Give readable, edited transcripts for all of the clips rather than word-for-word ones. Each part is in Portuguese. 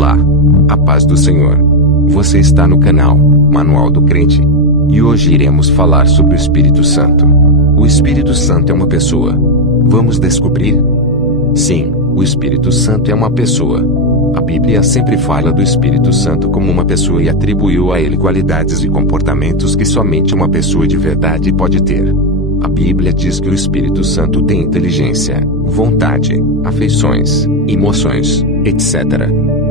Olá, a paz do Senhor. Você está no canal Manual do Crente. E hoje iremos falar sobre o Espírito Santo. O Espírito Santo é uma pessoa. Vamos descobrir? Sim, o Espírito Santo é uma pessoa. A Bíblia sempre fala do Espírito Santo como uma pessoa e atribuiu a ele qualidades e comportamentos que somente uma pessoa de verdade pode ter. A Bíblia diz que o Espírito Santo tem inteligência, vontade, afeições, emoções, etc.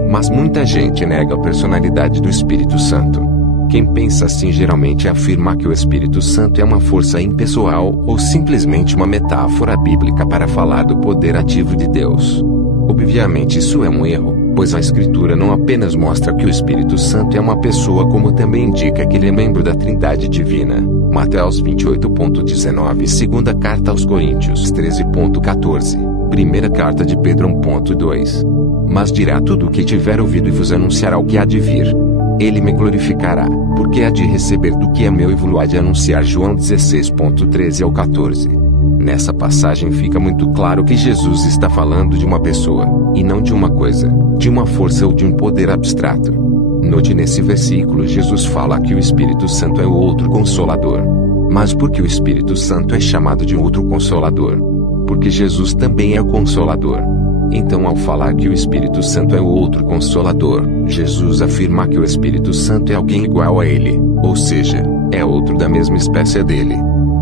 Mas muita gente nega a personalidade do Espírito Santo. Quem pensa assim geralmente afirma que o Espírito Santo é uma força impessoal ou simplesmente uma metáfora bíblica para falar do poder ativo de Deus. Obviamente isso é um erro, pois a Escritura não apenas mostra que o Espírito Santo é uma pessoa como também indica que ele é membro da Trindade Divina. Mateus 28.19 Segunda Carta aos Coríntios 13.14 Primeira Carta de Pedro 1.2 Mas dirá tudo o que tiver ouvido e vos anunciará o que há de vir. Ele me glorificará, porque há de receber do que é meu e vos há de anunciar. João 16.13 ao 14 Nessa passagem fica muito claro que Jesus está falando de uma pessoa, e não de uma coisa, de uma força ou de um poder abstrato. Note nesse versículo Jesus fala que o Espírito Santo é o outro Consolador. Mas por que o Espírito Santo é chamado de outro Consolador? Porque Jesus também é o Consolador. Então, ao falar que o Espírito Santo é o outro Consolador, Jesus afirma que o Espírito Santo é alguém igual a ele, ou seja, é outro da mesma espécie dele.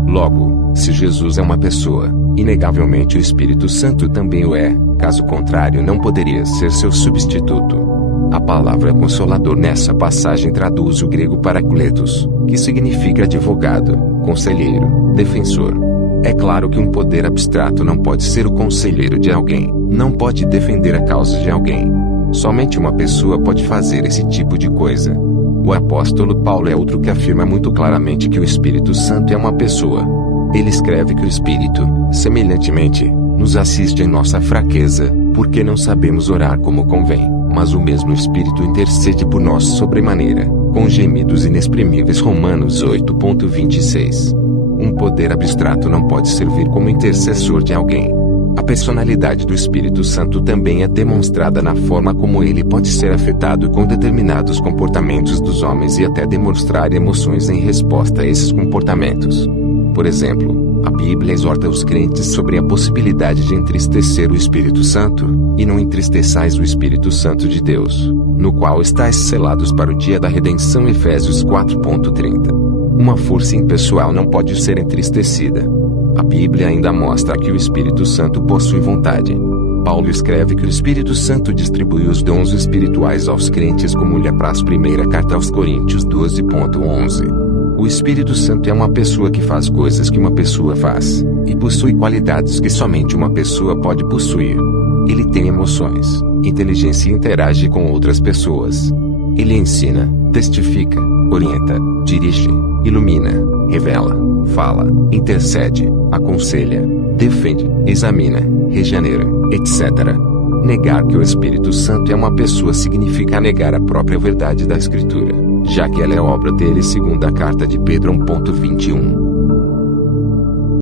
Logo, se Jesus é uma pessoa, inegavelmente o Espírito Santo também o é, caso contrário não poderia ser seu substituto. A palavra Consolador nessa passagem traduz o grego parakletos, que significa advogado, conselheiro, defensor. É claro que um poder abstrato não pode ser o conselheiro de alguém, não pode defender a causa de alguém. Somente uma pessoa pode fazer esse tipo de coisa. O apóstolo Paulo é outro que afirma muito claramente que o Espírito Santo é uma pessoa. Ele escreve que o Espírito, semelhantemente, nos assiste em nossa fraqueza, porque não sabemos orar como convém, mas o mesmo Espírito intercede por nós sobremaneira, com gemidos inexprimíveis. Romanos 8.26 Um poder abstrato não pode servir como intercessor de alguém. A personalidade do Espírito Santo também é demonstrada na forma como ele pode ser afetado com determinados comportamentos dos homens e até demonstrar emoções em resposta a esses comportamentos. Por exemplo, a Bíblia exorta os crentes sobre a possibilidade de entristecer o Espírito Santo, e não entristeçais o Espírito Santo de Deus, no qual estáis selados para o dia da redenção. Efésios 4.30 Uma força impessoal não pode ser entristecida. A Bíblia ainda mostra que o Espírito Santo possui vontade. Paulo escreve que o Espírito Santo distribui os dons espirituais aos crentes como lhe apraz. Primeira Carta aos Coríntios 12.11 O Espírito Santo é uma pessoa que faz coisas que uma pessoa faz, e possui qualidades que somente uma pessoa pode possuir. Ele tem emoções, inteligência e interage com outras pessoas. Ele ensina, testifica, orienta, dirige, ilumina, revela, fala, intercede, aconselha, defende, examina, regenera, etc. Negar que o Espírito Santo é uma pessoa significa negar a própria verdade da Escritura, já que ela é obra dele. Segunda Carta de Pedro 1.21